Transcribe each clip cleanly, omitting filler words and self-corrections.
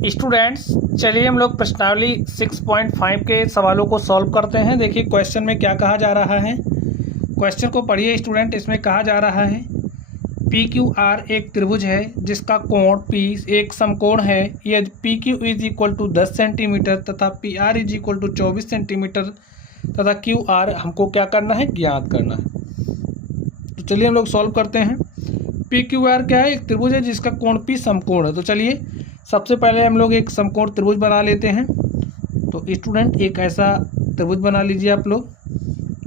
Students, चलिए हम लोग प्रश्नावली 6.5 के सवालों को सॉल्व करते हैं। देखिए क्वेश्चन में क्या कहा जा रहा है। क्वेश्चन को पढ़िए स्टूडेंट। इसमें कहा जा रहा है पी क्यू आर एक त्रिभुज है जिसका कोण पी एक समकोण है। यदि P Q is equal to 10 centimetre तथा P R is equal to 24 centimetre तथा क्यू आर हमको क्या करना है, ज्ञात करना है। तो चलिए हम लोग सॉल्व करते हैं। पी क्यू आर क्या है, एक त्रिभुज है जिसका कोण पी समकोण है। तो चलिए सबसे पहले हम लोग एक समकोण त्रिभुज बना लेते हैं। तो स्टूडेंट एक ऐसा त्रिभुज बना लीजिए आप लोग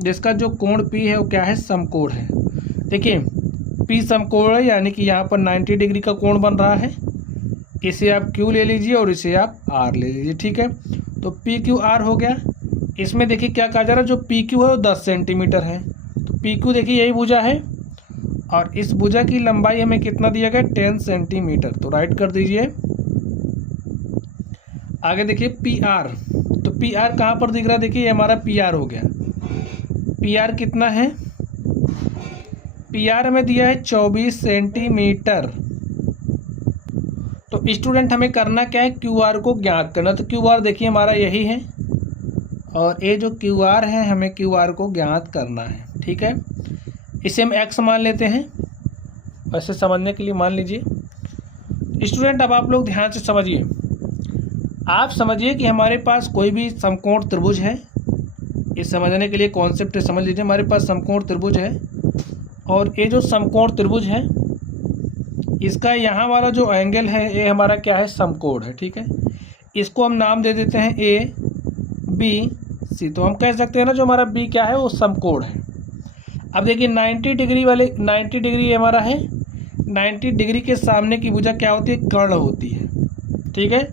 जिसका जो कोण पी है वो क्या है, समकोण है। देखिए पी समकोण है यानी कि यहाँ पर 90 डिग्री का कोण बन रहा है। इसे आप क्यू ले लीजिए और इसे आप आर ले लीजिए, ठीक है। तो पी क्यू आर हो गया। इसमें देखिए क्या कहा जा रहा है, जो पी क्यू है वो 10 सेंटीमीटर है। तो पी क्यू देखिए यही भुजा है और इस भुजा की लंबाई हमें कितना दिया गया, 10 सेंटीमीटर। तो राइट कर दीजिए। आगे देखिए पी आर। तो पी आर कहाँ पर दिख रहा है, देखिए ये हमारा पी आर हो गया। पी आर कितना है, पी आर हमें दिया है 24 सेंटीमीटर। तो स्टूडेंट हमें करना क्या है, क्यू आर को ज्ञात करना। तो क्यू आर देखिए हमारा यही है और ये जो क्यू आर है हमें क्यू आर को ज्ञात करना है, ठीक है। इसे हम एक्स मान लेते हैं, वैसे समझने के लिए मान लीजिए। स्टूडेंट अब आप लोग ध्यान से समझिए। आप समझिए कि हमारे पास कोई भी समकोण त्रिभुज है। इस समझने के लिए कॉन्सेप्ट समझ लीजिए। हमारे पास समकोण त्रिभुज है और ये जो समकोण त्रिभुज है इसका यहाँ वाला जो एंगल है ये हमारा क्या है, समकोण है, ठीक है। इसको हम नाम दे देते हैं ए बी सी। तो हम कह सकते हैं ना जो हमारा बी क्या है वो समकोण है। अब देखिए 90 डिग्री वाले 90 डिग्री हमारा है। 90 डिग्री के सामने की भुजा क्या होती है, कर्ण होती है, ठीक है।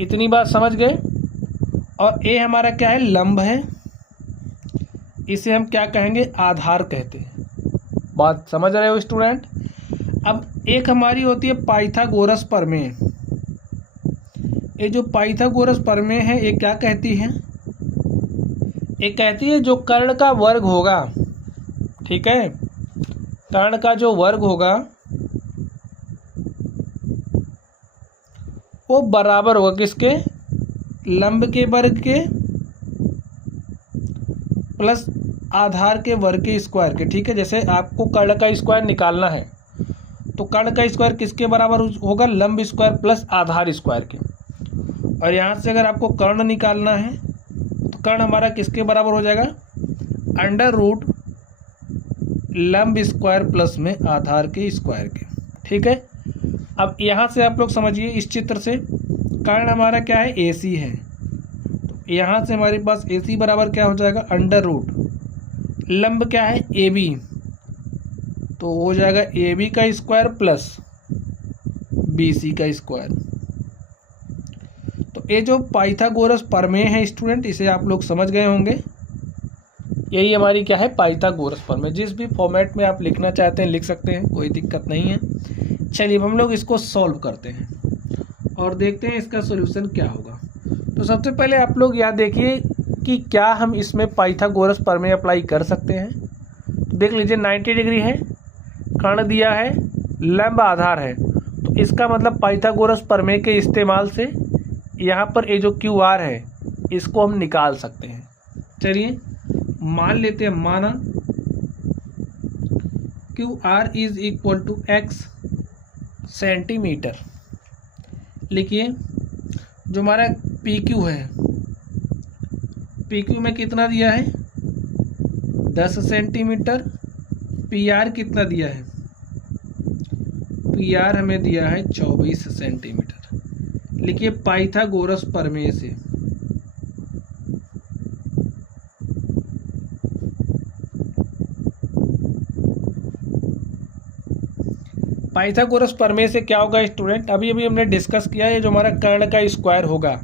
इतनी बात समझ गए। और ए हमारा क्या है, लंब है। इसे हम क्या कहेंगे, आधार कहते हैं। बात समझ रहे हो स्टूडेंट। अब एक हमारी होती है पाइथागोरस प्रमेय। ये जो पाइथागोरस प्रमेय है ये क्या कहती है, ये कहती है जो कर्ण का वर्ग होगा, ठीक है, कर्ण का जो वर्ग होगा वो बराबर होगा किसके, लंब के वर्ग के प्लस आधार के वर्ग के स्क्वायर के, ठीक है। जैसे आपको कर्ण का स्क्वायर निकालना है तो कर्ण का स्क्वायर किसके बराबर होगा, लंब स्क्वायर प्लस आधार स्क्वायर के। और यहाँ से अगर आपको कर्ण निकालना है तो कर्ण हमारा किसके बराबर हो जाएगा, अंडर रूट लंब स्क्वायर प्लस में आधार के स्क्वायर के, ठीक है। अब यहाँ से आप लोग समझिए, इस चित्र से कर्ण हमारा क्या है, ए सी है। तो यहाँ से हमारे पास ए सी बराबर क्या हो जाएगा, अंडर रूट लंब क्या है, ए बी। तो हो जाएगा ए बी का स्क्वायर प्लस बी सी का स्क्वायर। तो ये जो पाइथागोरस प्रमेय है स्टूडेंट, इसे आप लोग समझ गए होंगे। यही हमारी क्या है, पाइथागोरस प्रमेय। जिस भी फॉर्मेट में आप लिखना चाहते हैं लिख सकते हैं, कोई दिक्कत नहीं है। चलिए हम लोग इसको सॉल्व करते हैं और देखते हैं इसका सॉल्यूशन क्या होगा। तो सबसे पहले आप लोग याद देखिए कि क्या हम इसमें पाइथागोरस प्रमेय अप्लाई कर सकते हैं। तो देख लीजिए 90 डिग्री है, कर्ण दिया है, लंब आधार है। तो इसका मतलब पाइथागोरस प्रमेय के इस्तेमाल से यहाँ पर ये जो क्यू आर है इसको हम निकाल सकते हैं। चलिए मान लेते हैं, माना Q R is equal to x centimetre. लिखिए जो हमारा पी क्यू है, पी क्यू में कितना दिया है, 10 सेंटीमीटर। पी आर कितना दिया है, पी आर हमें दिया है 24 सेंटीमीटर। लिखिए पाइथागोरस प्रमेय से पाइथागोरस प्रमेय से क्या होगा स्टूडेंट, अभी अभी हमने डिस्कस किया है। जो हमारा कर्ण का स्क्वायर होगा,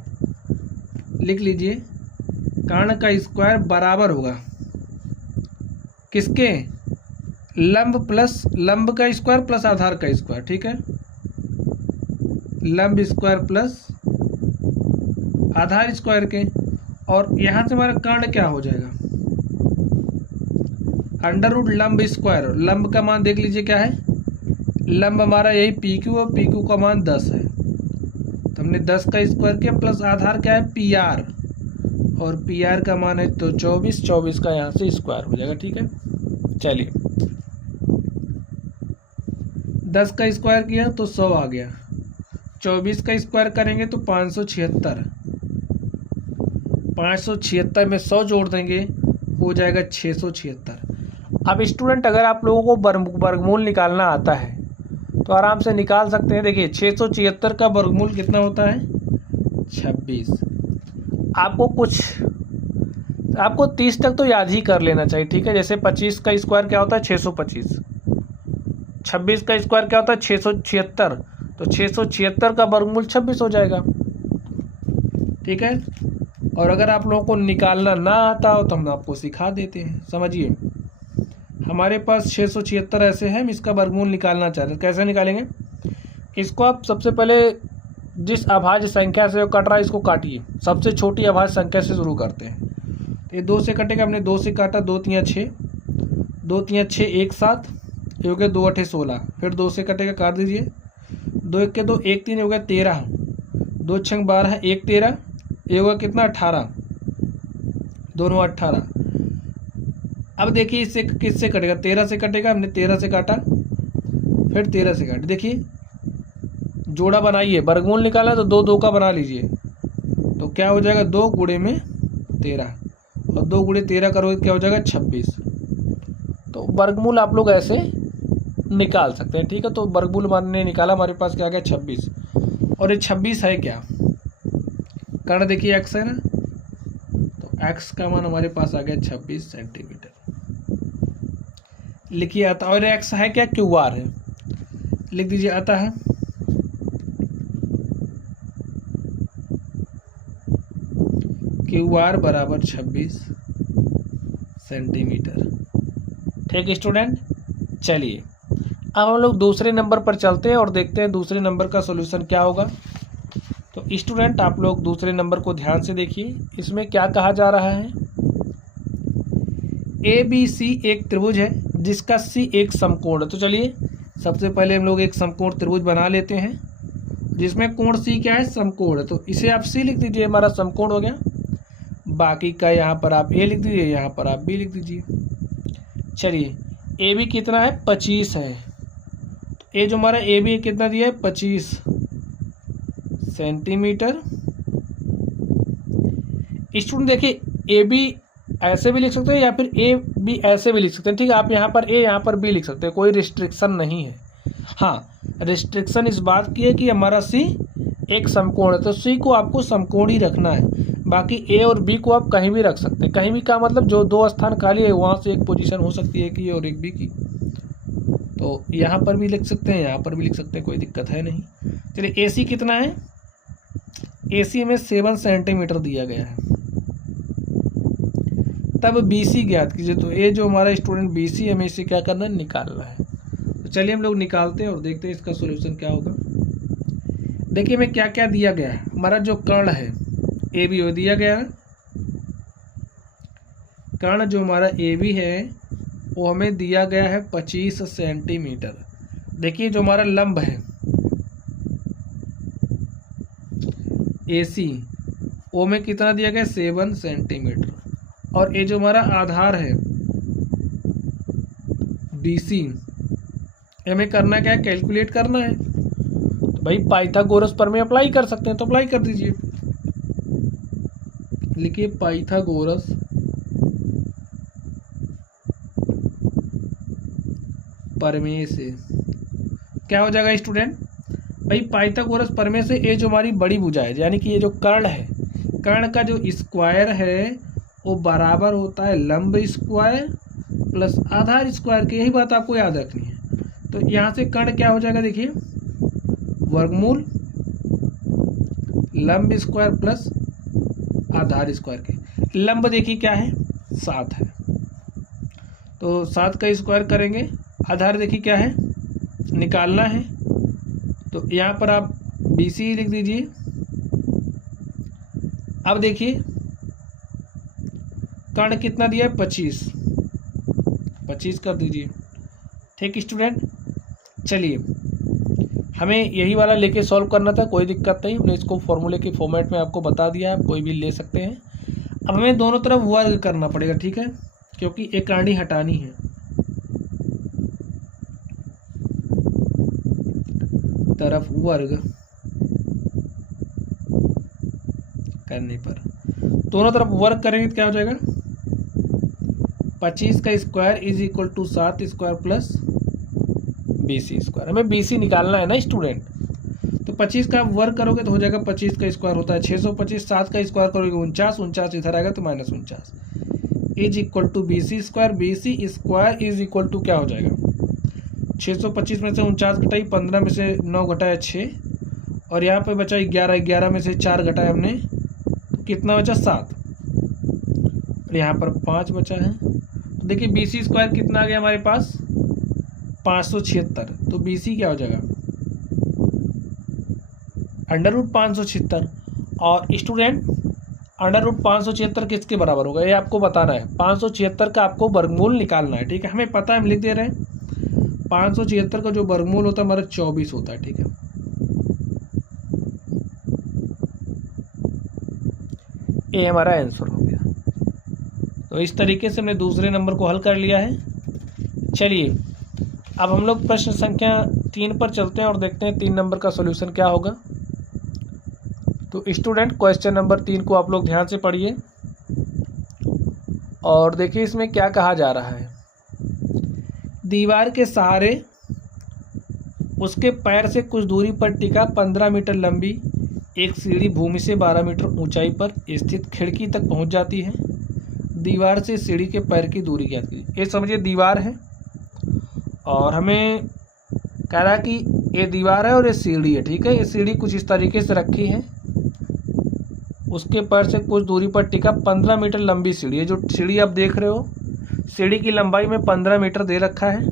लिख लीजिए कर्ण का स्क्वायर बराबर होगा किसके, लंब का स्क्वायर प्लस आधार का स्क्वायर, ठीक है। लंब स्क्वायर प्लस आधार स्क्वायर के। और यहाँ से हमारा कर्ण क्या हो जाएगा, अंडर रूट लंब स्क्वायर। लंब का मान देख लीजिए क्या है, लंब हमारा यही पी क्यू और पी क्यू का मान 10 है। तो हमने 10 का स्क्वायर किया प्लस आधार क्या है PR, और PR का मान है तो 24 का यहाँ से स्क्वायर हो जाएगा। ठीक है, चलिए 10 का स्क्वायर किया तो 100 आ गया, 24 का स्क्वायर करेंगे तो 576, 576 में 100 जोड़ देंगे हो जाएगा 676। अब स्टूडेंट अगर आप लोगों को वर्गमूल निकालना आता है तो आराम से निकाल सकते हैं। देखिए 676 का वर्गमूल कितना होता है 26। आपको 30 तक तो याद ही कर लेना चाहिए। ठीक है, जैसे 25 का स्क्वायर क्या होता है 625, 26 का स्क्वायर क्या होता है 676, तो 676 का वर्गमूल 26 हो जाएगा। ठीक है, और अगर आप लोगों को निकालना ना आता हो तो हम आपको सिखा देते हैं। समझिए हमारे पास 676 ऐसे हैं, हम इसका वर्गमूल निकालना चाहते हैं। कैसे निकालेंगे इसको? आप सबसे पहले जिस अभाज्य संख्या से कट रहा है इसको काटिए। सबसे छोटी अभाज्य संख्या से शुरू करते हैं। तो ये 2 से कटेगा, हमने 2 से काटा, 2 3 6, 2 3 6 1 7, ये हो गया 2 8 16। फिर 2 से कटेगा, काट दीजिए, 2 1 2, 1 3 हो गया 13, 2 6 12, 1 13, ये होगा कितना 18, दोनों 18। अब देखिए इससे किससे कटेगा, 13 से कटेगा, हमने 13 से काटा, फिर 13 से काटे। देखिए जोड़ा बनाइए, वर्गमूल निकाला तो 2 2 का बना लीजिए, तो क्या हो जाएगा 2 गुणे में 13, और 2 गुणे 13 करोगे क्या हो जाएगा 26। तो वर्गमूल आप लोग ऐसे निकाल सकते हैं। ठीक है, तो वर्गमूल हमने निकाला, हमारे पास क्या आ गया 26, और ये 26 है क्या, कर्ण देखिए x है ना, तो x का मान हमारे पास आ गया 26 सेंटीमीटर। लिखिए आता, और x है क्या QR है, लिख दीजिए आता है QR बराबर 26 सेंटीमीटर। ठीक स्टूडेंट, चलिए अब हम लोग दूसरे नंबर पर चलते हैं और देखते हैं दूसरे नंबर का सॉल्यूशन क्या होगा। तो स्टूडेंट आप लोग दूसरे नंबर को ध्यान से देखिए, इसमें क्या कहा जा रहा है। ABC एक त्रिभुज है जिसका C एक समकोण है। तो चलिए सबसे पहले हम लोग एक समकोण त्रिभुज बना लेते हैं जिसमें कोण C क्या है, समकोण है। तो इसे आप C लिख दीजिए, हमारा समकोण हो गया। बाकी का यहाँ पर आप A लिख दीजिए, यहाँ पर आप B लिख दीजिए। चलिए AB कितना है 25 है, तो ये जो हमारा AB कितना दिया है 25 सेंटीमीटर। स्टूडेंट देखिए AB ऐसे भी लिख सकते हैं या फिर AB ऐसे भी लिख सकते हैं। ठीक है, आप यहाँ पर A यहाँ पर B लिख सकते हैं, कोई रिस्ट्रिक्शन नहीं है। हाँ, रिस्ट्रिक्शन इस बात की है कि हमारा C एक समकोण है, तो C को आपको समकोण ही रखना है। बाकी A और B को आप कहीं भी रख सकते हैं। कहीं भी का मतलब जो 2 स्थान खाली है वहाँ से एक पोजीशन हो सकती है कि और एक B की, तो यहाँ पर भी लिख सकते हैं, यहाँ पर भी लिख सकते हैं, कोई दिक्कत है नहीं। चलिए AC कितना है, AC में 7 सेंटीमीटर दिया गया है। तब BC ज्ञात कीजिए। तो ये जो हमारा स्टूडेंट BC हमें इसे क्या करना है, निकालना है। तो चलिए हम लोग निकालते हैं और देखते हैं इसका सॉल्यूशन क्या होगा। देखिए हमें क्या क्या दिया गया है, हमारा जो कर्ण है AB वो दिया गया है। कर्ण जो हमारा AB है वो हमें दिया गया है 25 सेंटीमीटर। देखिए जो हमारा लंब है AC वो में कितना दिया गया 7 सेंटीमीटर, और ये जो हमारा आधार है BC हमें करना क्या है, कैलकुलेट करना है। तो भाई पाइथागोरस प्रमेय अप्लाई कर सकते हैं, तो अप्लाई कर दीजिए। लिखिए पाइथागोरस प्रमेय से क्या हो जाएगा स्टूडेंट, भाई पाइथागोरस प्रमेय से ये जो हमारी बड़ी भुजा है यानी कि ये जो कर्ण है, कर्ण का जो स्क्वायर है वो बराबर होता है लंब स्क्वायर प्लस आधार स्क्वायर के। यही बात आपको याद रखनी है। तो यहाँ से कर्ण क्या हो जाएगा, देखिए वर्गमूल लंब स्क्वायर प्लस आधार स्क्वायर के। लंब देखिए क्या है 7 है, तो 7 का स्क्वायर करेंगे। आधार देखिए क्या है, निकालना है, तो यहाँ पर आप BC लिख दीजिए। अब देखिए कर्ण कितना दिया है 25 कर दीजिए। ठीक स्टूडेंट, चलिए हमें यही वाला लेके सॉल्व करना था, कोई दिक्कत नहीं, हमने इसको फॉर्मूले के फॉर्मेट में आपको बता दिया है, आप कोई भी ले सकते हैं। अब हमें दोनों तरफ वर्ग करना पड़ेगा, ठीक है, क्योंकि एक आड़ी हटानी है। तरफ वर्ग करने पर दोनों तरफ वर्ग करेंगे तो क्या हो जाएगा, 25 का square is equal to 7 square plus BC square. हमें BC निकालना है ना स्टूडेंट, तो 25 का वर्ग करोगे तो हो जाएगा 25 का स्क्वायर होता है 625, 7 का स्क्वायर करोगे 49, 49 इधर आएगा तो -49 is equal to BC square. BC square is equal to क्या हो जाएगा, 625 में से 49 घटाई, 15 में से 9 घटाया 6, और यहाँ पे बचा 11, 11 में से 4 घटाया हमने, तो कितना बचा 7, और यहाँ पर 5 बचा है। तो देखिए BC स्क्वायर कितना आ गया हमारे पास, 576। तो BC क्या हो जाएगा, √576। और स्टूडेंट √576 किसके बराबर होगा, ये आपको बताना है। 576 का आपको वर्गमूल निकालना है, ठीक है, हमें पता है, हम लिख दे रहे हैं। 576 का जो वर्गमूल होता है हमारा 24 होता है, ठीक है। ये हमारा आंसर हो गया। तो इस तरीके से हमने दूसरे नंबर को हल कर लिया है। चलिए अब हम लोग प्रश्न संख्या 3 पर चलते हैं और देखते हैं 3 नंबर का सॉल्यूशन क्या होगा। तो स्टूडेंट क्वेश्चन नंबर 3 को आप लोग ध्यान से पढ़िए और देखिए इसमें क्या कहा जा रहा है। दीवार के सहारे उसके पैर से कुछ दूरी पर टिका 15 मीटर लंबी एक सीढ़ी भूमि से 12 मीटर ऊंचाई पर स्थित खिड़की तक पहुंच जाती है। दीवार से सीढ़ी के पैर की दूरी ज्ञात कीजिए। ये समझिए दीवार है और हमें कह रहा है कि ये दीवार है और ये सीढ़ी है, ठीक है। ये सीढ़ी कुछ इस तरीके से रखी है, उसके पैर से कुछ दूरी पर टिका 15 मीटर लंबी सीढ़ी है। जो सीढ़ी आप देख रहे हो, सीढ़ी की लंबाई में 15 मीटर दे रखा है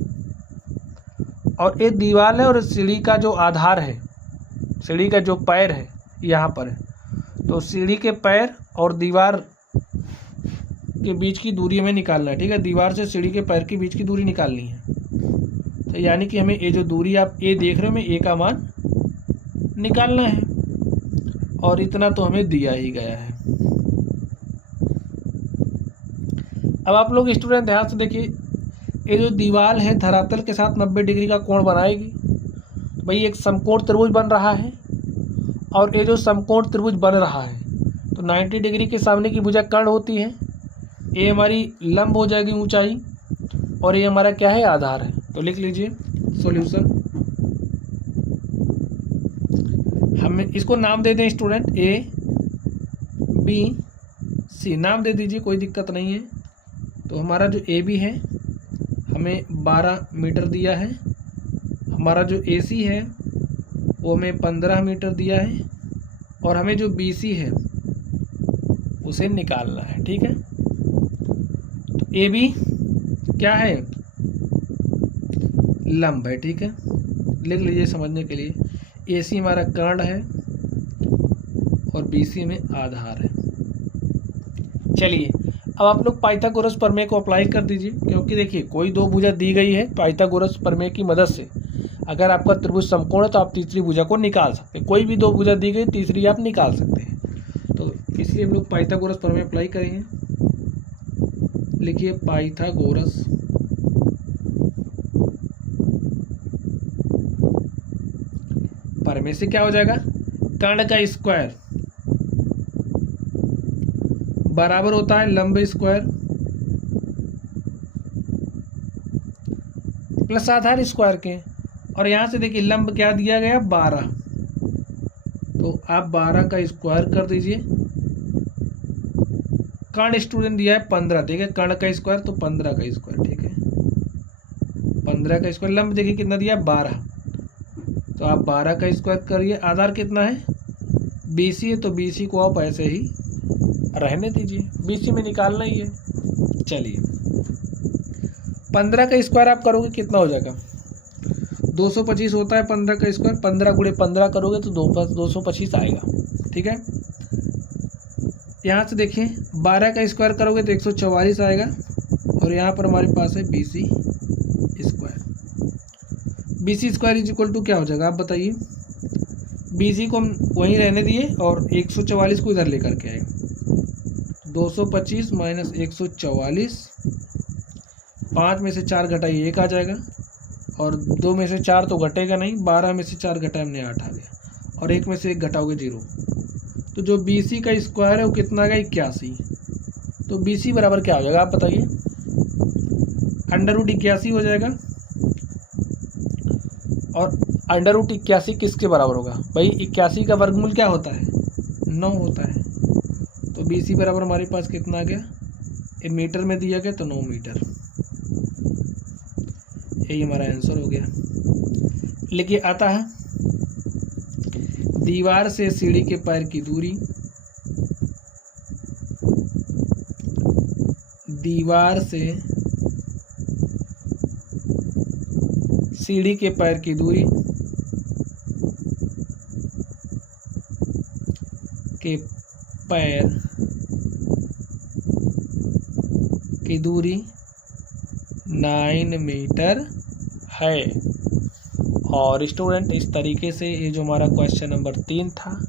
और एक दीवार है और सीढ़ी का जो आधार है, सीढ़ी का जो पैर है यहाँ पर है। तो सीढ़ी के पैर और दीवार के बीच की दूरी हमें निकालना है, ठीक है। दीवार से सीढ़ी के पैर के बीच की दूरी निकालनी है। तो यानी कि हमें ये जो दूरी आप ए देख रहे हो, हमें ए का मान निकालना है और इतना तो हमें दिया ही गया है। अब आप लोग स्टूडेंट ध्यान से देखिए, ये जो दीवार है धरातल के साथ 90 डिग्री का कोण बनाएगी। भाई एक समकोण त्रिभुज बन रहा है और ये जो समकोण त्रिभुज बन रहा है तो 90 डिग्री के सामने की भुजा कर्ण होती है। ये हमारी लंब हो जाएगी ऊंचाई और ये हमारा क्या है, आधार है। तो लिख लीजिए सॉल्यूशन। हम इसको नाम दे दें स्टूडेंट ABC, नाम दे दीजिए, कोई दिक्कत नहीं है। तो हमारा जो AB है हमें 12 मीटर दिया है, हमारा जो AC है वो हमें 15 मीटर दिया है और हमें जो BC है उसे निकालना है, ठीक है। तो AB क्या है, लंब है, ठीक है, लिख लीजिए समझने के लिए। AC हमारा कर्ण है और BC में आधार है। चलिए अब आप लोग पाइथागोरस प्रमेय को अप्लाई कर दीजिए, क्योंकि देखिए कोई दो भुजा दी गई है पाइथागोरस प्रमेय की मदद से। अगर आपका त्रिभुज समकोण है तो आप तीसरी भुजा को निकाल सकते हैं। कोई भी दो भुजा दी गई, तीसरी आप निकाल सकते हैं। तो इसलिए हम लोग पाइथागोरस प्रमेय अप्लाई करेंगे। लिखिए पाइथागोरस प्रमेय से क्या हो जाएगा, कर्ण का स्क्वायर बराबर होता है लंब स्क्वायर प्लस आधार स्क्वायर के। और यहाँ से देखिए लंब क्या दिया गया, 12, तो आप 12 का स्क्वायर कर दीजिए। कर्ण स्टूडेंट दिया है 15, ठीक है, कर्ण का स्क्वायर तो 15 का स्क्वायर, ठीक है, 15 का स्क्वायर। लंब देखिए कितना दिया, 12, तो आप 12 का स्क्वायर करिए। आधार कितना है, BC है, तो BC को आप ऐसे ही रहने दीजिए, BC में निकालना ही है। चलिए 15 का स्क्वायर आप करोगे कितना हो जाएगा, 225 होता है 15 का स्क्वायर। 15 गुणे 15 करोगे तो 225 आएगा, ठीक है। यहाँ से देखिए 12 का स्क्वायर करोगे तो 144 आएगा और यहाँ पर हमारे पास है BC square. BC square is equal to क्या हो जाएगा आप बताइए। BC को हम वहीं रहने दिए और 144 को इधर लेकर के आए। 225 माइनस 144, 5 में से 4 घटाइए 1 आ जाएगा, और 2 में से 4 तो घटेगा नहीं, 12 में से 4 घटाए हमने 8 आ गया, और 1 में से 1 घटाओगे 0। तो जो BC का स्क्वायर है वो कितना गया 81। तो BC बराबर क्या हो जाएगा आप बताइए। √81 हो जाएगा, और √81 किसके बराबर होगा भाई। 81 का वर्गमूल क्या होता है 9 होता है। तो BC बराबर हमारे पास कितना आ गया, ये मीटर में दिया गया तो 9 मीटर। यही हमारा आंसर हो गया। लिखिए आता है दीवार से सीढ़ी के पैर की दूरी, दीवार से सीढ़ी के पैर की दूरी के पैर की दूरी 9 मीटर है। और स्टूडेंट इस तरीके से ये जो हमारा क्वेश्चन नंबर 3 था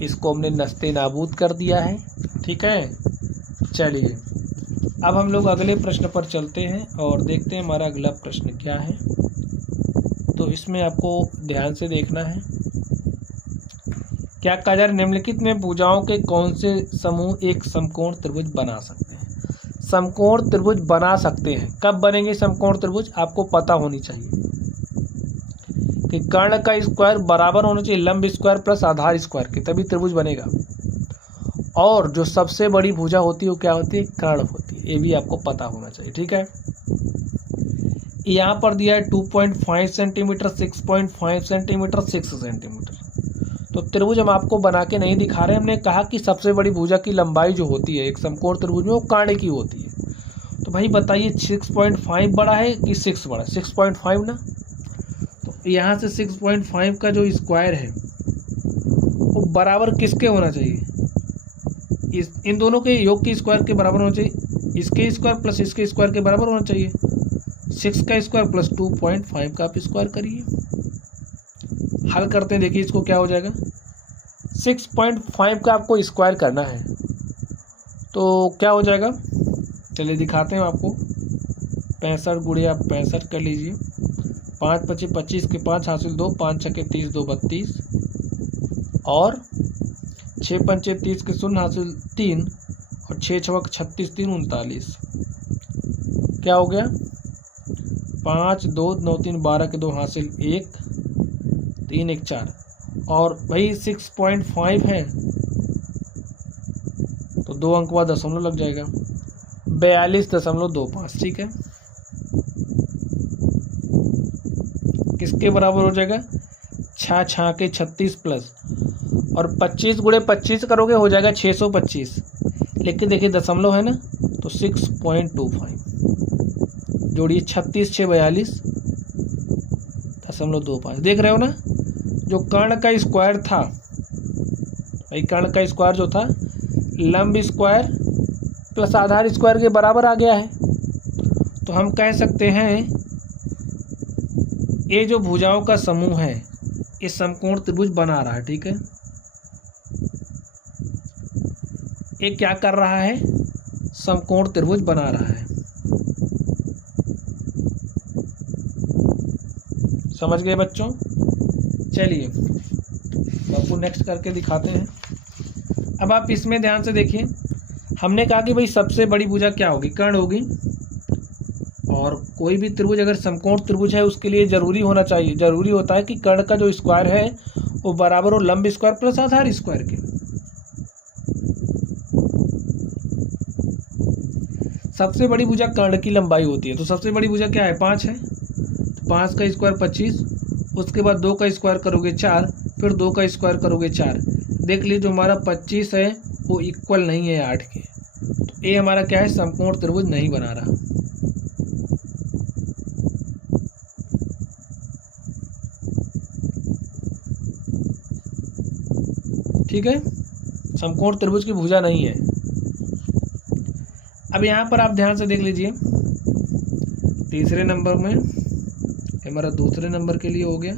इसको हमने नस्ते नाबूद कर दिया है। ठीक है, चलिए अब हम लोग अगले प्रश्न पर चलते हैं और देखते हैं हमारा अगला प्रश्न क्या है। तो इसमें आपको ध्यान से देखना है। क्या कहा जा रहा है, निम्नलिखित में भुजाओं के कौन से समूह एक समकोण त्रिभुज बना सकते हैं। समकोण त्रिभुज बना सकते हैं, कब बनेंगे समकोण त्रिभुज आपको पता होनी चाहिए कि कर्ण का स्क्वायर बराबर होना चाहिए लंब स्क्वायर प्लस आधार स्क्वायर के, तभी त्रिभुज बनेगा। और जो सबसे बड़ी भुजा होती है वो क्या होती है, कर्ण होती है, ये भी आपको पता होना चाहिए। ठीक है, यहाँ पर दिया है 2.5 सेंटीमीटर, 6.5 सेंटीमीटर, 6 सेंटीमीटर। तो त्रिभुज हम आपको बना के नहीं दिखा रहे, हमने कहा कि सबसे बड़ी भुजा की लंबाई जो होती है एक समकोण त्रिभुज में वो कर्ण की होती है। तो भाई बताइए 6.5 बड़ा है कि 6 बड़ा है, 6.5 ना। तो यहाँ से 6.5 का जो स्क्वायर है वो बराबर किसके होना चाहिए, इन दोनों के योग के स्क्वायर के बराबर होना चाहिए, इसके स्क्वायर प्लस इसके स्क्वायर के बराबर होना चाहिए। 6 का स्क्वायर प्लस 2.5 का आप स्क्वायर करिए, हल करते हैं, देखिए इसको क्या हो जाएगा। 6.5 का आपको स्क्वायर करना है तो क्या हो जाएगा, चलिए दिखाते हैं आपको। 65 गुणे आप 65 कर लीजिए, 5 × 5 = 25 के 5 हासिल 2, 5 × 6 = 30, 2 = 32, और 6 × 5 = 30 के 0 हासिल 3, और 6 × 6 = 36, 3 × 39। क्या हो गया 5 2 9 3 12 के 2 हासिल 1, 3 1 4, और भाई 6.5 है तो 2 अंक बाद दशमलव लग जाएगा, 42.25। ठीक है, किसके बराबर हो जाएगा, 6 6 के 36 प्लस, और 25 गुणे 25 करोगे हो जाएगा 625, लेकिन देखिए दशमलव है ना तो 6.25 जोड़िए, 36 6 42.25। देख रहे हो ना, जो कर्ण का स्क्वायर था भाई, कर्ण का स्क्वायर जो था लंब स्क्वायर प्लस आधार स्क्वायर के बराबर आ गया है। तो हम कह सकते हैं ये जो भुजाओं का समूह है ये समकोण त्रिभुज बना रहा है। ठीक है, ये क्या कर रहा है, समकोण त्रिभुज बना रहा है। समझ गए बच्चों। चलिए आपको नेक्स्ट करके दिखाते हैं। अब आप इसमें ध्यान से देखिए, हमने कहा कि भाई सबसे बड़ी भुजा क्या होगी, कर्ण होगी। और कोई भी त्रिभुज अगर समकोण त्रिभुज है उसके लिए जरूरी होना चाहिए, जरूरी होता है कि कर्ण का जो स्क्वायर है वो बराबर हो लंब स्क्वायर प्लस आधार स्क्वायर के। सबसे बड़ी भुजा कर्ण की लंबाई होती है, तो सबसे बड़ी भुजा क्या है, 5 है। 5 का स्क्वायर 25, उसके बाद 2 का स्क्वायर करोगे 4, फिर 2 का स्क्वायर करोगे 4। देख लीजिए जो हमारा 25 है वो इक्वल नहीं है 8 के, तो ये हमारा क्या है, समकोण त्रिभुज नहीं बना रहा। ठीक है, समकोण त्रिभुज की भुजा नहीं है। अब यहाँ पर आप ध्यान से देख लीजिए, तीसरे नंबर में हमारा दूसरे नंबर के लिए हो गया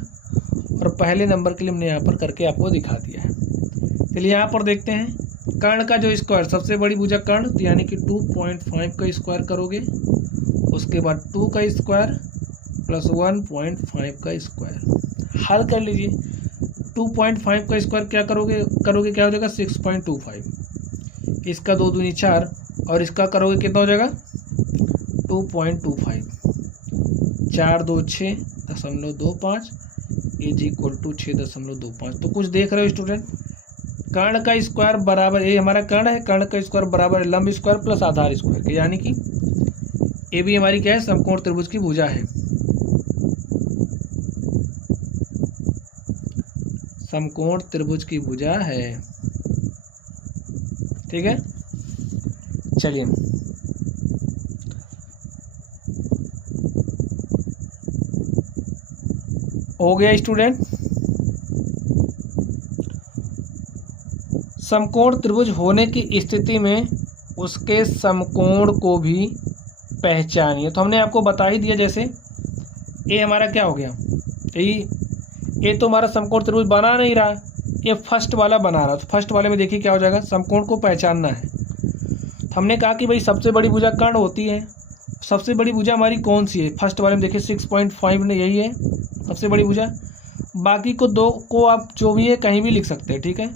और पहले नंबर के लिए हमने यहाँ पर करके आपको दिखा दिया है। चलिए यहाँ पर देखते हैं कर्ण का जो स्क्वायर, सबसे बड़ी भुजा कर्ण, तो यानी कि 2.5 का स्क्वायर करोगे, उसके बाद 2 का स्क्वायर प्लस 1.5 का स्क्वायर, हल कर लीजिए। 2.5 का स्क्वायर क्या करोगे क्या हो जाएगा 6.25, इसका 2 दूनी 4 और इसका करोगे कितना हो जाएगा 2.25, 4 2 6.25 इज इक्वल टू 6.25। तो कुछ देख रहे हो स्टूडेंट, कर्ण का स्क्वायर बराबर, ये हमारा कर्ण है, कर्ण का स्क्वायर बराबर लंब स्क्वायर प्लस आधार स्क्वायर के, यानी कि ये भी हमारी क्या है समकोण त्रिभुज की भुजा है, समकोण त्रिभुज की भुजा है। ठीक है, चलिए हो गया स्टूडेंट। समकोण त्रिभुज होने की स्थिति में उसके समकोण को भी पहचानिए। तो हमने आपको बता ही दिया, जैसे ये हमारा क्या हो गया, ये तो हमारा समकोण त्रिभुज बना नहीं रहा, ये फर्स्ट वाला बना रहा। तो फर्स्ट वाले में देखिए क्या हो जाएगा, समकोण को पहचानना है। तो हमने कहा कि भाई सबसे बड़ी भुजा कर्ण होती है, सबसे बड़ी भुजा हमारी कौन सी है, फर्स्ट वाले में देखिए 6.5 ने यही है सबसे बड़ी भुजा। बाकी को दो को आप जो भी है कहीं भी लिख सकते हैं, ठीक है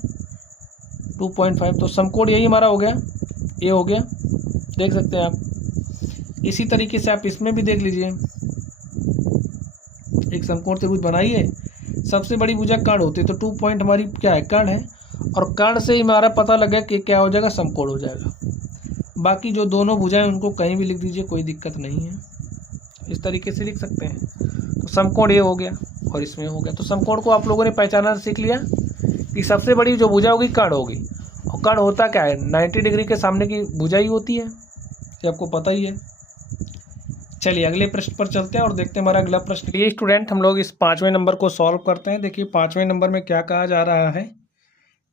2.5। तो समकोण यही हमारा हो गया, ये हो गया, देख सकते हैं आप। इसी तरीके से आप इसमें भी देख लीजिए, एक समकोण त्रिभुज बनाइए, सबसे बड़ी भुजा कर्ण होती है, तो 2 पॉइंट हमारी क्या है कर्ण है, और कर्ण से ही हमारा पता लगा कि क्या हो जाएगा समकोण हो जाएगा। बाकी जो दोनों भुजाएं उनको कहीं भी लिख दीजिए, कोई दिक्कत नहीं है, इस तरीके से लिख सकते हैं। तो समकोण ये हो गया और इसमें हो गया। तो समकोण को आप लोगों ने पहचानना सीख लिया कि सबसे बड़ी जो भुजा होगी कर्ण होगी, और कर्ण होता क्या है 90 डिग्री के सामने की भुजा ही होती है, ये आपको पता ही है। चलिए अगले प्रश्न पर चलते हैं और देखते हैं हमारा अगला प्रश्न। ये स्टूडेंट हम लोग इस 5वें नंबर को सॉल्व करते हैं। देखिए 5वें नंबर में क्या कहा जा रहा है,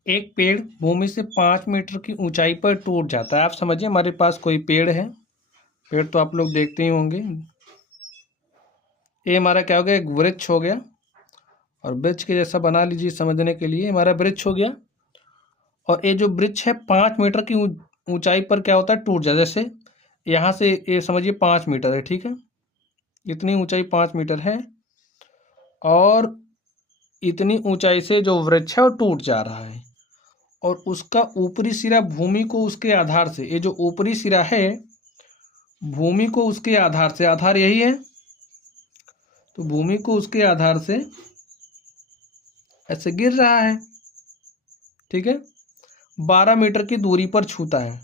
एक पेड़ भूमि से 5 मीटर की ऊंचाई पर टूट जाता है। आप समझिए हमारे पास कोई पेड़ है, पेड़ तो आप लोग देखते ही होंगे, ये हमारा क्या हो गया एक वृक्ष हो गया, और वृक्ष के जैसा बना लीजिए समझने के लिए, हमारा वृक्ष हो गया। और ये जो वृक्ष है 5 मीटर की ऊंचाई पर क्या होता है टूट जाता है। जैसे यहाँ से ये समझिए 5 मीटर है, ठीक है, इतनी ऊंचाई 5 मीटर है, और इतनी ऊंचाई से जो वृक्ष है वो टूट जा रहा है, और उसका ऊपरी सिरा भूमि को उसके आधार से, ये जो ऊपरी सिरा है भूमि को उसके आधार से, आधार यही है, तो भूमि को उसके आधार से ऐसे गिर रहा है, ठीक है, 12 मीटर की दूरी पर छूता है।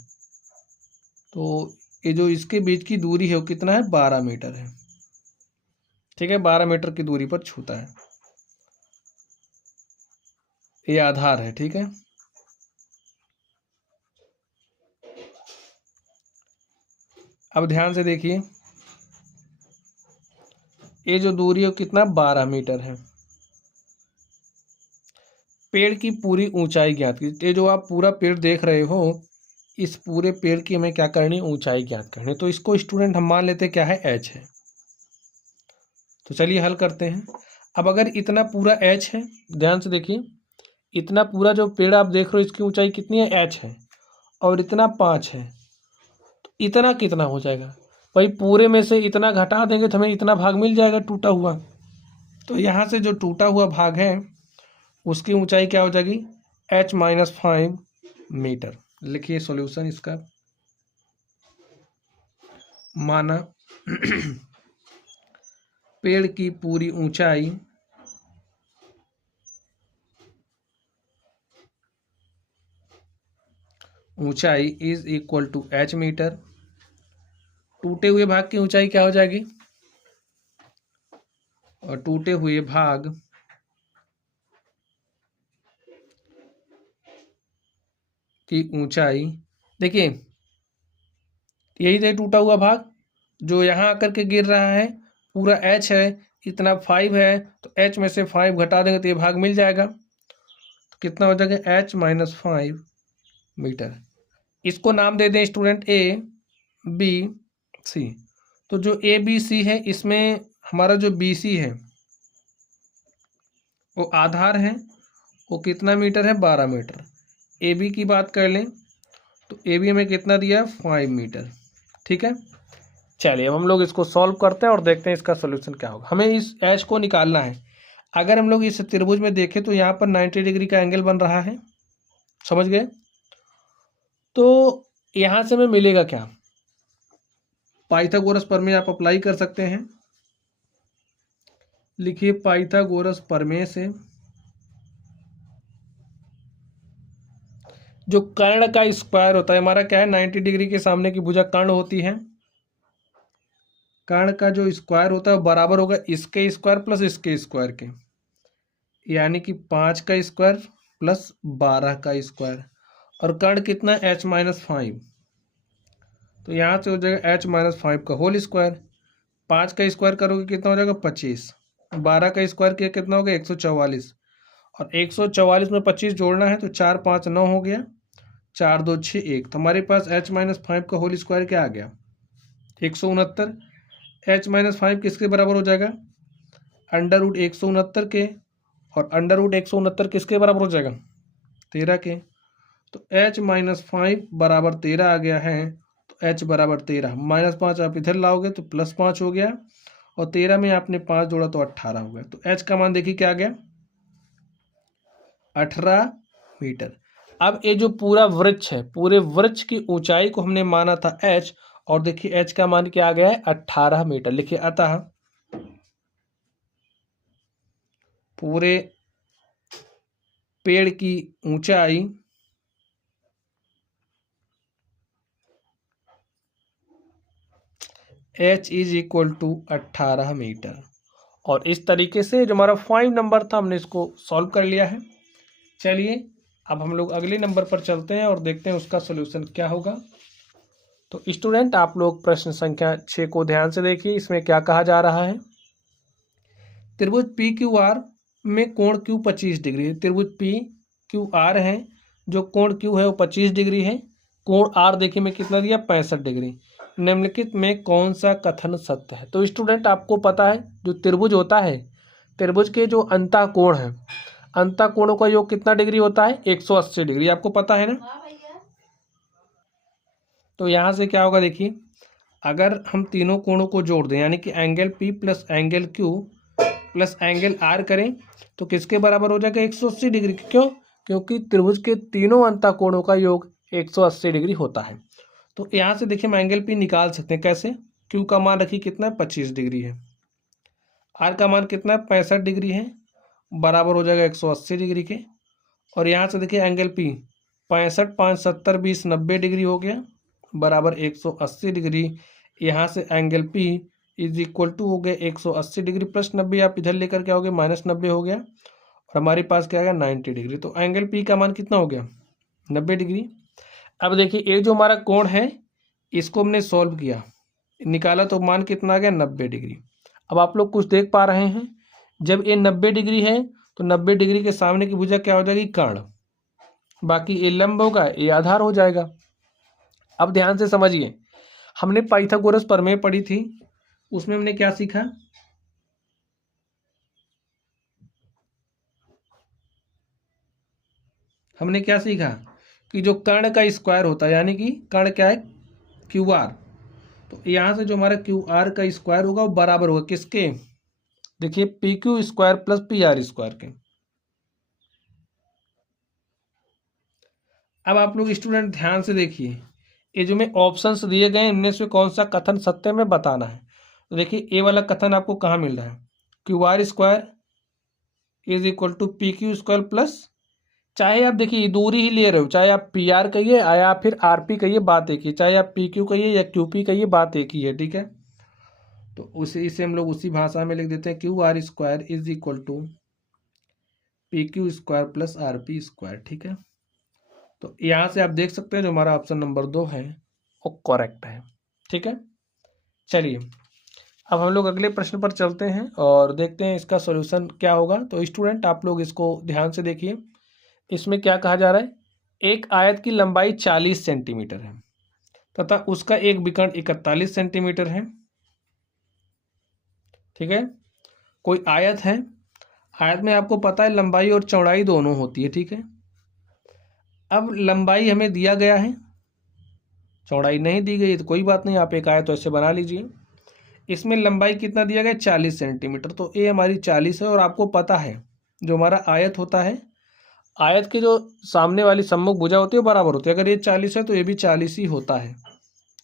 तो ये जो इसके बीच की दूरी है वो कितना है 12 मीटर है, ठीक है, 12 मीटर की दूरी पर छूता है, ये आधार है, ठीक है। अब ध्यान से देखिए, ये जो दूरी है कितना 12 मीटर है। पेड़ की पूरी ऊंचाई ज्ञात कीजिए। ये जो आप पूरा पेड़ देख रहे हो, इस पूरे पेड़ की हमें क्या करनी, ऊंचाई ज्ञात करनी। तो इसको स्टूडेंट हम मान लेते क्या है h है। तो चलिए हल करते हैं। अब अगर इतना पूरा h है, ध्यान से देखिए, इतना पूरा जो पेड़ आप देख रहे हो इसकी ऊंचाई कितनी है h है, और इतना 5 है, तो इतना कितना हो जाएगा भाई, पूरे में से इतना घटा देंगे तो हमें इतना भाग मिल जाएगा टूटा हुआ। तो यहाँ से जो टूटा हुआ भाग है उसकी ऊंचाई क्या हो जाएगी h-5 मीटर। लिखिए सॉल्यूशन इसका, माना पेड़ की पूरी ऊंचाई is equal to h metre. टूटे हुए भाग की ऊंचाई क्या हो जाएगी, और टूटे हुए भाग की ऊंचाई, देखिए यही थे टूटा हुआ भाग जो यहाँ आकर के गिर रहा है, पूरा h है, इतना 5 है, तो h में से 5 घटा देंगे तो ये भाग मिल जाएगा। तो कितना हो जाएगा h-5 मीटर। इसको नाम दे दें स्टूडेंट a b c। तो जो a b c है इसमें हमारा जो BC है वो आधार है, वो कितना मीटर है, 12 मीटर। AB की बात कर लें तो AB हमें कितना दिया है, 5 मीटर। ठीक है, चलिए अब हम लोग इसको सॉल्व करते हैं और देखते हैं इसका सोल्यूशन क्या होगा। हमें इस एच को निकालना है। अगर हम लोग इस त्रिभुज में देखें तो यहाँ पर 90 डिग्री का एंगल बन रहा है, समझ गए। तो यहाँ से हमें मिलेगा क्या, पाइथागोरस प्रमेय आप अप्लाई कर सकते हैं। लिखिए पाइथागोरस प्रमेय से जो कर्ण का स्क्वायर होता है, हमारा क्या है, 90 डिग्री के सामने की भुजा कर्ण होती है। कर्ण का जो स्क्वायर होता है बराबर होगा इसके स्क्वायर प्लस इसके स्क्वायर के, यानी कि 5 का स्क्वायर प्लस 12 का स्क्वायर। और कर्ण कितना है, h-5, तो यहाँ से हो जाएगा h-5 का होल स्क्वायर। 5 का स्क्वायर करोगे कितना हो जाएगा, 25। 12 का स्क्वायर किया कितना हो गया, 144। और 144 में 25 जोड़ना है तो 4 5 9 हो गया, 4 2 6 1। तो हमारे पास h-5 का होल स्क्वायर क्या आ गया, 169। h-5 किसके बराबर हो जाएगा, अंडर रूट 169 के, और अंडर रूट 169 किसके बराबर हो जाएगा, 13 के। तो h-5 बराबर 13 आ गया है। तो h बराबर 13, -5 आप इधर लाओगे तो +5 हो गया, और 13 में आपने 5 जोड़ा तो 18 हो गया। तो h का मान देखिए क्या आ गया, 18 मीटर। अब ये जो पूरा वृक्ष है, पूरे वृक्ष की ऊंचाई को हमने माना था h, और देखिए h का मान क्या आ गया है, 18 मीटर। लिखिए अतः पूरे पेड़ की ऊंचाई h is equal to 18 metre. और इस तरीके से जो हमारा 5 नंबर था हमने इसको सॉल्व कर लिया है। चलिए अब हम लोग अगले नंबर पर चलते हैं और देखते हैं उसका सोल्यूशन क्या होगा। तो स्टूडेंट आप लोग प्रश्न संख्या 6 को ध्यान से देखिए। इसमें क्या कहा जा रहा है, त्रिभुज PQR में कोण Q 25 डिग्री है। त्रिभुज PQR है, जो कोण Q है वो 25 डिग्री है। कोण R देखिए में कितना दिया, 65 डिग्री। निम्नलिखित में कौन सा कथन सत्य है। तो स्टूडेंट आपको पता है जो त्रिभुज होता है, त्रिभुज के जो अंतः कोण है, अंतः कोणों का योग कितना डिग्री होता है, 180 डिग्री। आपको पता है ना। तो यहाँ से क्या होगा, देखिए अगर हम तीनों कोणों को जोड़ दें, यानी कि angle P plus angle Q plus angle R करें, तो किसके बराबर हो जाएगा, 180 डिग्री। क्यों, क्योंकि त्रिभुज के तीनों अंतः कोणों का योग 180 डिग्री होता है। तो यहाँ से देखिए हम एंगल P निकाल सकते हैं। कैसे, Q का मान रखिए कितना है, 25 डिग्री है। R का मान कितना है, 65 डिग्री है, बराबर हो जाएगा 180 डिग्री के। और यहाँ से देखिए एंगल P 65 5 70 20 90 डिग्री हो गया, बराबर 180 डिग्री। यहाँ से angle P is equal to हो गया 180 डिग्री प्लस 90, आप इधर लेकर क्या हो गया, -90 हो गया, और हमारे पास क्या आएगा, 90 डिग्री। तो एंगल P का मान कितना हो गया, 90 डिग्री। अब देखिए ये जो हमारा कोण है इसको हमने सॉल्व किया, निकाला तो मान कितना आ गया, 90 डिग्री। अब आप लोग कुछ देख पा रहे हैं, जब ये 90 डिग्री है तो 90 डिग्री के सामने की भुजा क्या हो जाएगी, कर्ण। बाकी ये लंब होगा, ये आधार हो जाएगा। अब ध्यान से समझिए, हमने पाइथागोरस प्रमेय पढ़ी थी, उसमें हमने क्या सीखा, हमने क्या सीखा कि जो कर्ण का स्क्वायर होता है, यानी कि कर्ण क्या है, QR। तो यहाँ से जो हमारा QR का स्क्वायर होगा वो बराबर होगा किसके, देखिए PQ square plus PR square के। अब आप लोग स्टूडेंट ध्यान से देखिए, ये जो मैं ऑप्शंस दिए गए हैं इनमें से कौन सा कथन सत्य में बताना है। तो देखिए ये वाला कथन आपको कहाँ मिल रहा है, QR square is equal to PQ square plus, चाहे आप देखिए दूरी ही ले रहे हो, चाहे आप PR कहिए या फिर RP कहिए, बात एक ही, चाहे आप PQ कहिए या QP कहिए, बात एक ही है। ठीक है, तो उसे इसे हम लोग उसी भाषा में लिख देते हैं, QR square is equal to PQ square plus RP square. ठीक है, तो यहाँ से आप देख सकते हैं जो हमारा ऑप्शन नंबर 2 है वो करेक्ट है। ठीक है, चलिए अब हम लोग अगले प्रश्न पर चलते हैं और देखते हैं इसका सॉल्यूशन क्या होगा। तो स्टूडेंट आप लोग इसको ध्यान से देखिए, इसमें क्या कहा जा रहा है, एक आयत की लंबाई 40 सेंटीमीटर है तथा उसका एक विकर्ण 41 सेंटीमीटर है। ठीक है। कोई आयत है, आयत में आपको पता है लंबाई और चौड़ाई दोनों होती है, ठीक है। अब लंबाई हमें दिया गया है, चौड़ाई नहीं दी गई तो कोई बात नहीं, आप एक आयत ऐसे बना लीजिए। इसमें लंबाई कितना दिया गया, 40 सेंटीमीटर, तो ये हमारी 40 है। और आपको पता है जो हमारा आयत होता है, आयत के जो सामने वाली सम्मुख भुजा होती है वो बराबर होती है। अगर ये 40 है तो ये भी 40 ही होता है,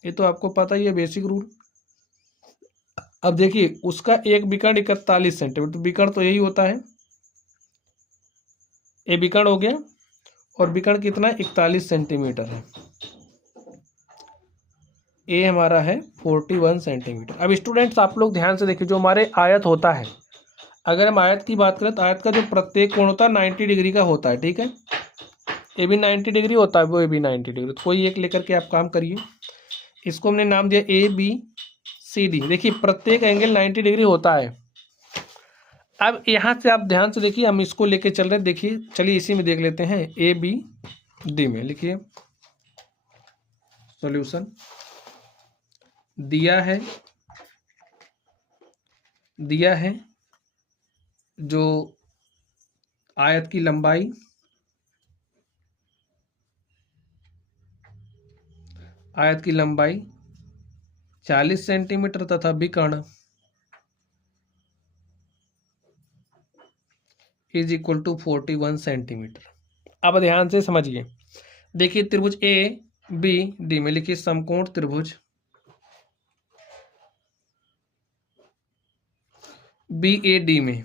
ये तो आपको पता ही है, बेसिक रूल। अब देखिए उसका एक विकर्ण 41 सेंटीमीटर, विकर्ण तो यही होता है, ये विकर्ण हो गया। और विकर्ण कितना 41 सेंटीमीटर है, ये हमारा है 41 सेंटीमीटर। अब स्टूडेंट्स आप लोग ध्यान से देखिए, जो हमारे आयत होता है, अगर हम आयत की बात करें तो आयत का जो प्रत्येक कोण होता है 90 डिग्री का होता है, ठीक है। ये भी 90 डिग्री होता है, वो ये भी 90 डिग्री। तो कोई एक लेकर के आप काम करिए। इसको हमने नाम दिया ABCD। देखिए प्रत्येक एंगल 90 डिग्री होता है। अब यहाँ से आप ध्यान से देखिए, हम इसको लेके चल रहे हैं। देखिए चलिए इसी में देख लेते हैं, ABD में लिखिए सॉल्यूशन। दिया है जो आयत की लंबाई, आयत की लंबाई 40 सेंटीमीटर तथा विकर्ण इज इक्वल टू 41 सेंटीमीटर। अब ध्यान से समझिए, देखिए त्रिभुज ABD में लिखिए समकोण त्रिभुज BAD में,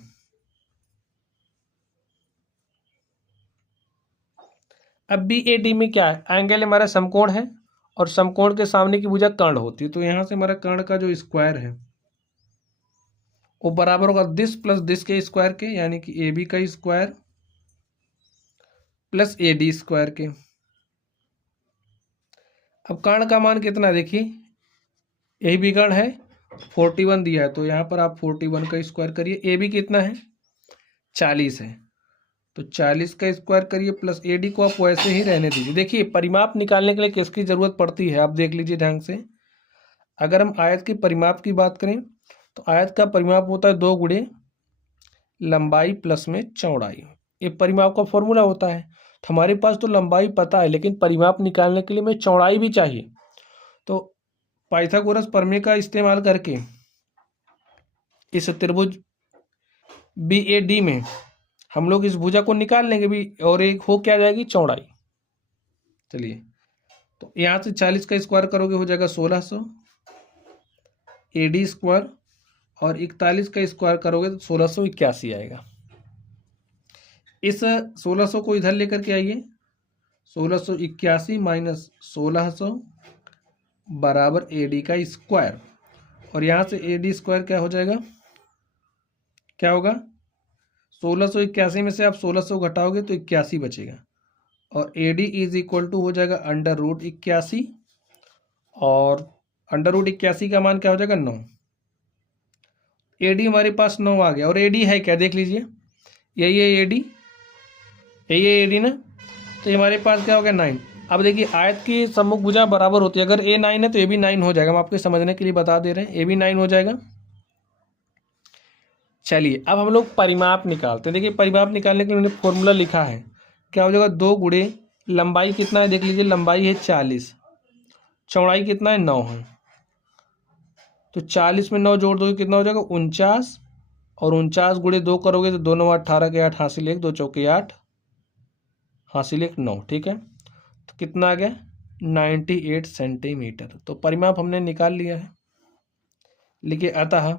अब BAD में क्या है, एंगल हमारा समकोण है और समकोण के सामने की भुजा कर्ण होती है। तो यहाँ से हमारा कर्ण का जो स्क्वायर है वो बराबर होगा दिस प्लस दिस के स्क्वायर के, यानी कि AB का स्क्वायर प्लस AD स्क्वायर के। अब कर्ण का मान कितना, देखिए यही विकर्ण है, 41 दिया है, तो यहाँ पर आप 41 का स्क्वायर करिए। AB कितना है, 40 है, तो 40 का स्क्वायर करिए प्लस AD को आप वैसे ही रहने दीजिए। देखिए परिमाप निकालने के लिए किसकी जरूरत पड़ती है, आप देख लीजिए ध्यान से। अगर हम आयत के परिमाप की बात करें तो आयत का परिमाप होता है 2 गुणे लंबाई प्लस में चौड़ाई, ये परिमाप का फॉर्मूला होता है। तो हमारे पास तो लंबाई पता है, लेकिन परिमाप निकालने के लिए हमें चौड़ाई भी चाहिए। तो पाइथागोरस प्रमेय का इस्तेमाल करके इस त्रिभुज BAD में हम लोग इस भुजा को निकाल लेंगे भी, और एक हो क्या जाएगी, चौड़ाई। चलिए तो यहाँ से 40 का स्क्वायर करोगे हो जाएगा 1600 AD स्क्वायर, और 41 का स्क्वायर करोगे तो 1681 आएगा। इस 1600 को इधर लेकर के आइए, 1681 माइनस 1600 बराबर AD का स्क्वायर, और यहाँ से AD स्क्वायर क्या हो जाएगा, क्या होगा, 1681 में से आप 1600 घटाओगे तो 81 बचेगा, और AD इज इक्वल टू हो जाएगा √81, और √81 का मान क्या हो जाएगा, 9। AD हमारे पास 9 आ गया, और AD है क्या, देख लीजिए यही है AD, यही है AD ना, तो हमारे पास क्या हो गया, 9। अब देखिए आयत की सम्मुख भुजा बराबर होती है, अगर A 9 है तो ये भी 9 हो जाएगा। हम आपके समझने के लिए बता दे रहे हैं, ये भी 9 हो जाएगा। चलिए अब हम लोग परिमाप निकालते हैं। देखिए परिमाप निकालने के लिए मैंने फॉर्मूला लिखा है, क्या हो जाएगा, 2 गुणे लंबाई कितना है, देख लीजिए लंबाई है 40, चौड़ाई कितना है, 9 है, तो 40 में 9 जोड़ दोगे कितना हो जाएगा, 49, और 49 गुणे 2 करोगे तो 2 9 18 के 8 हासिल 1, 2 चौके 8 हासिल 1 9, ठीक है। तो कितना आ गया, 98 सेंटीमीटर। तो परिमाप हमने निकाल लिया है। लिखिए अतः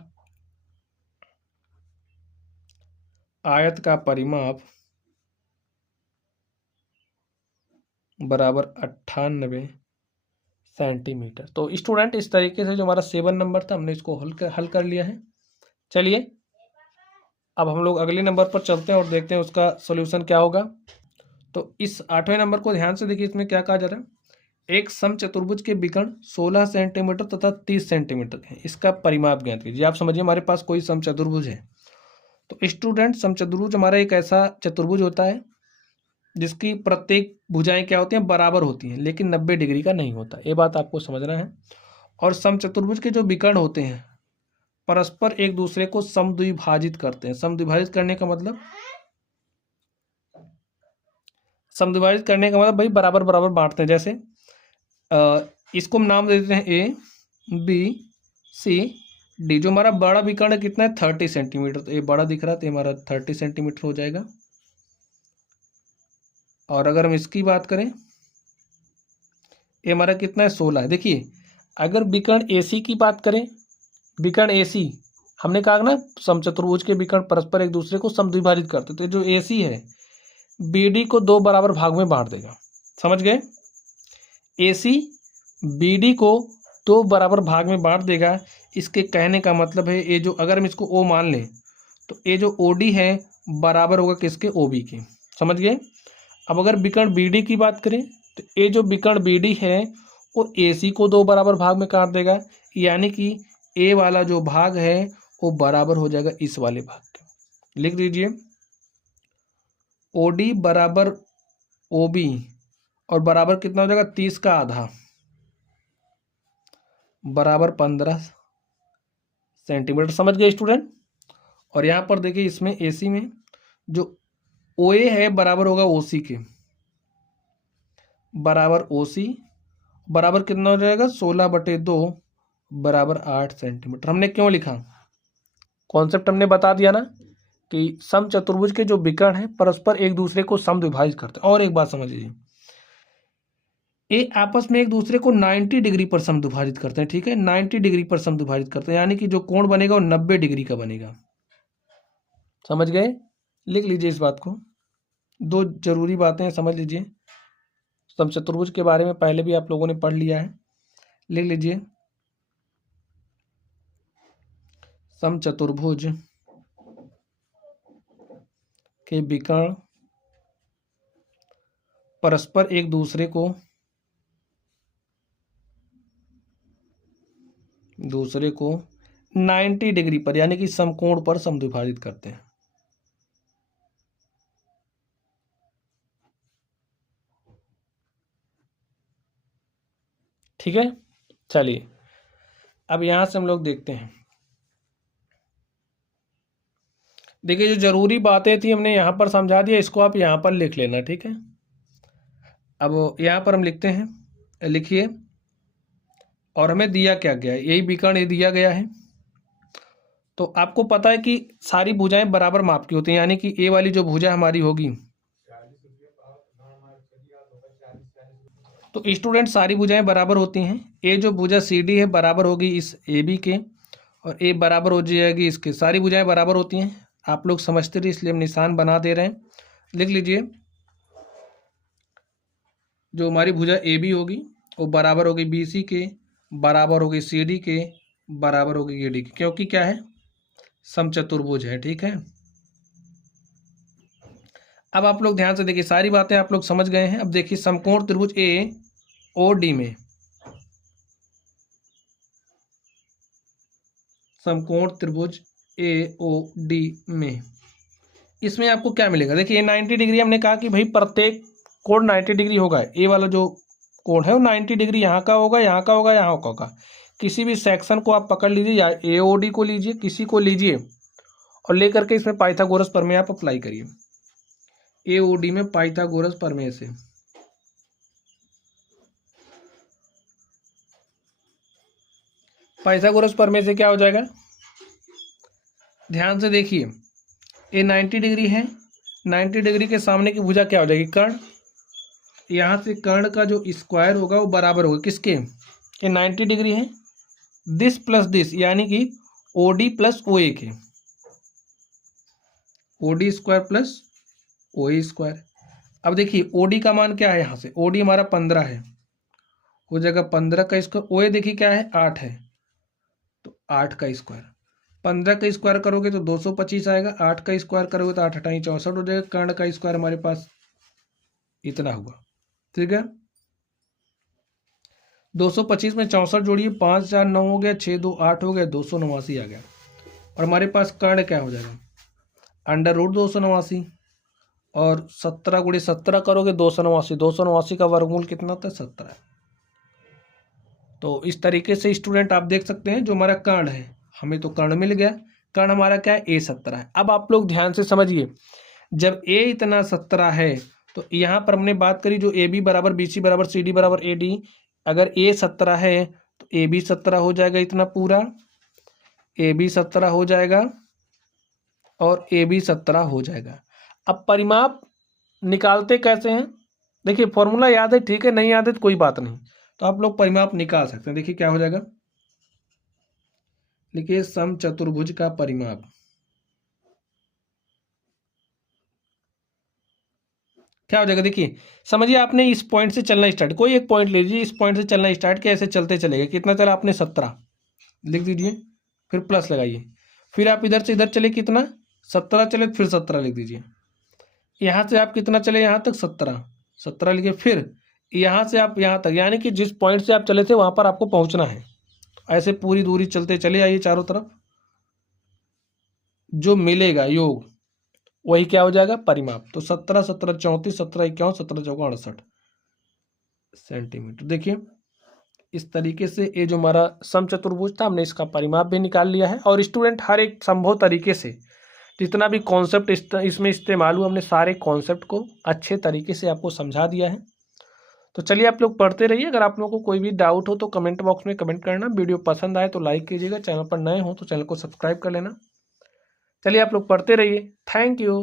आयत का परिमाप बराबर 98 सेंटीमीटर। तो स्टूडेंट इस तरीके से जो हमारा 7 नंबर था हमने इसको हल कर लिया है। चलिए अब हम लोग अगले नंबर पर चलते हैं और देखते हैं उसका सॉल्यूशन क्या होगा। तो इस 8वें नंबर को ध्यान से देखिए, इसमें क्या कहा जा रहा है, एक समचतुर्भुज के विकर्ण 16 सेंटीमीटर तथा 30 सेंटीमीटर है, इसका परिमाप ज्ञात कीजिए। आप समझिए हमारे पास कोई समचतुर्भुज है, तो स्टूडेंट समचतुर्भुज हमारा एक ऐसा चतुर्भुज होता है जिसकी प्रत्येक भुजाएं क्या होती हैं, बराबर होती हैं, लेकिन 90 डिग्री का नहीं होता, ये बात आपको समझना है। और समचतुर्भुज के जो विकर्ण होते हैं परस्पर एक दूसरे को समद्विभाजित करते हैं। समद्विभाजित करने का मतलब, समद्विभाजित करने का मतलब भाई बराबर बराबर बांटते हैं। जैसे इसको हम नाम दे देते हैं ए बी सी डी। जो हमारा बड़ा विकर्ण कितना है 30 सेंटीमीटर, तो ये बड़ा दिख रहा है तो हमारा 30 सेंटीमीटर हो जाएगा। और अगर हम इसकी बात करें, ये हमारा कितना है 16 है। देखिए अगर विकर्ण AC की बात करें, विकर्ण AC हमने कहा ना समचतुर्भुज के विकर्ण परस्पर एक दूसरे को समद्विभाजित करते, तो जो AC है BD को 2 बराबर भाग में बांट देगा। समझ गए? AC BD को 2 बराबर भाग में बांट देगा। इसके कहने का मतलब है ये जो, अगर हम इसको O मान लें तो ये जो OD है बराबर होगा किसके, OB के। समझ गए? अब अगर विकर्ण BD की बात करें तो ये जो विकर्ण BD है वो AC को 2 बराबर भाग में काट देगा, यानी कि A वाला जो भाग है वो बराबर हो जाएगा इस वाले भाग के। लिख दीजिए OD बराबर OB और बराबर कितना हो जाएगा 30 का आधा बराबर 15 सेंटीमीटर। समझ गए स्टूडेंट? और यहाँ पर देखिए इसमें AC में जो OA है बराबर होगा OC के, बराबर OC बराबर कितना हो जाएगा 16/2 बराबर 8 सेंटीमीटर। हमने क्यों लिखा, कॉन्सेप्ट हमने बता दिया ना कि समचतुर्भुज के जो विकर्ण हैं परस्पर एक दूसरे को समद्विभाजित करते हैं। और एक बात समझ लीजिए, ये आपस में एक दूसरे को 90 डिग्री पर समद्विभाजित करते हैं। ठीक है, 90 डिग्री पर समद्विभाजित करते हैं, यानी कि जो कोण बनेगा वो 90 डिग्री का बनेगा। समझ गए? लिख लीजिए इस बात को, 2 जरूरी बातें हैं, समझ लीजिए। समचतुर्भुज के बारे में पहले भी आप लोगों ने पढ़ लिया है, लिख लीजिए। समचतुर्भुज के विकर्ण परस्पर एक दूसरे को 90 डिग्री पर यानी कि समकोण पर समद्विभाजित करते हैं। ठीक है, चलिए अब यहां से हम लोग देखते हैं। देखिए जो जरूरी बातें थी हमने यहां पर समझा दिया, इसको आप यहां पर लिख लेना। ठीक है, अब यहां पर हम लिखते हैं, लिखिए। और हमें दिया क्या गया है, यही विकर्ण ये दिया गया है। तो आपको पता है कि सारी भुजाएं बराबर माप की होती हैं, यानी कि ए वाली जो भुजा हमारी होगी, तो स्टूडेंट सारी भुजाएं बराबर होती हैं। ए जो भुजा CD है बराबर होगी इस AB के, और ए बराबर हो जाएगी इसके। सारी भुजाएं बराबर होती हैं, आप लोग समझते रहिए इसलिए हम निशान बना दे रहे हैं। लिख लीजिए जो हमारी भुजा AB होगी वो बराबर होगी BC के, बराबर होगी CD के, बराबर होगी AD के, क्योंकि क्या है समचतुर्भुज है। ठीक है, अब आप लोग ध्यान से देखिए, सारी बातें आप लोग समझ गए हैं। अब देखिए समकोण त्रिभुज AOD में, समकोण त्रिभुज AOD में इसमें आपको क्या मिलेगा। देखिए 90 डिग्री हमने कहा कि भाई प्रत्येक कोण 90 डिग्री होगा। ए वाला जो कोण है वो 90 डिग्री यहाँ का होगा, यहाँ का होगा, यहाँ का होगा। किसी भी सेक्शन को आप पकड़ लीजिए, या AOD को लीजिए, किसी को लीजिए और लेकर के इसमें पाइथागोरस प्रमेय आप अप्लाई करिए। AOD में पाइथागोरस प्रमेय से क्या हो जाएगा, ध्यान से देखिए। ये 90 डिग्री है, 90 डिग्री के सामने की भुजा क्या हो जाएगी, कर्ण। यहाँ से कर्ण का जो स्क्वायर होगा वो बराबर होगा किसके, ये 90 डिग्री है, दिस प्लस दिस, यानी कि OD प्लस OA के, OD square plus OA square. अब देखिए OD का मान क्या है, यहाँ से OD हमारा 15 है, हो जाएगा 15 का स्क्वायर। OA देखिए क्या है 8 है, तो 8 का स्क्वायर। 15 का स्क्वायर करोगे तो 225 आएगा, 8 का स्क्वायर करोगे तो 8 8 64 हो जाएगा। कर्ण का स्क्वायर हमारे पास इतना हुआ। ठीक है, 225 में 64 जोड़िए, 5 4 9 हो गया, 6 2 8 हो गया, 289 आ गया। और हमारे पास कर्ण क्या हो जाएगा, √289, और 17 × 17 करोगे 289, 289 का वर्गमूल कितना होता है 17। तो इस तरीके से स्टूडेंट आप देख सकते हैं जो हमारा कर्ण है हमें तो कर्ण मिल गया। कर्ण हमारा क्या है, A17 है। अब आप लोग ध्यान से समझिए, जब A इतना 17 है तो यहाँ पर हमने बात करी जो AB बराबर BC बराबर CD बराबर AD, अगर A 17 है तो AB 17 हो जाएगा इतना पूरा, AB 17 हो जाएगा और AB 17 हो जाएगा। अब परिमाप निकालते कैसे हैं, देखिए फॉर्मूला याद है, ठीक है, नहीं याद है तो कोई बात नहीं, तो आप लोग परिमाप निकाल सकते हैं। देखिए क्या हो जाएगा, लिखिए समचतुर्भुज का परिमाप। क्या हो जाएगा, देखिए समझिए, आपने इस पॉइंट से चलना स्टार्ट, कोई एक पॉइंट ले लीजिए, इस पॉइंट से चलना स्टार्ट किया, ऐसे चलते चलेगा, कितना चला आपने 17 लिख दीजिए, फिर प्लस लगाइए, फिर आप इधर से इधर चले कितना 17 चले, फिर 17 लिख दीजिए, यहाँ से आप कितना चले यहाँ तक 17 लिखिए, फिर यहाँ से आप यहाँ तक, यानी कि जिस पॉइंट से आप चले थे वहाँ पर आपको पहुँचना है। ऐसे पूरी दूरी चलते चले आइए चारों तरफ, जो मिलेगा योग वही क्या हो जाएगा, परिमाप। तो 17 17 34 17 51 17 चौका 68 सेंटीमीटर। देखिए इस तरीके से ये जो हमारा समचतुर्भुज था, हमने इसका परिमाप भी निकाल लिया है। और स्टूडेंट हर एक संभव तरीके से जितना भी कॉन्सेप्ट इसमें इस्तेमाल हुआ, हमने सारे कॉन्सेप्ट को अच्छे तरीके से आपको समझा दिया है। तो चलिए आप लोग पढ़ते रहिए। अगर आप लोगों को कोई भी डाउट हो तो कमेंट बॉक्स में कमेंट करना। वीडियो पसंद आए तो लाइक कीजिएगा, चैनल पर नए हो तो चैनल को सब्सक्राइब कर लेना। चलिए आप लोग पढ़ते रहिए। Thank you.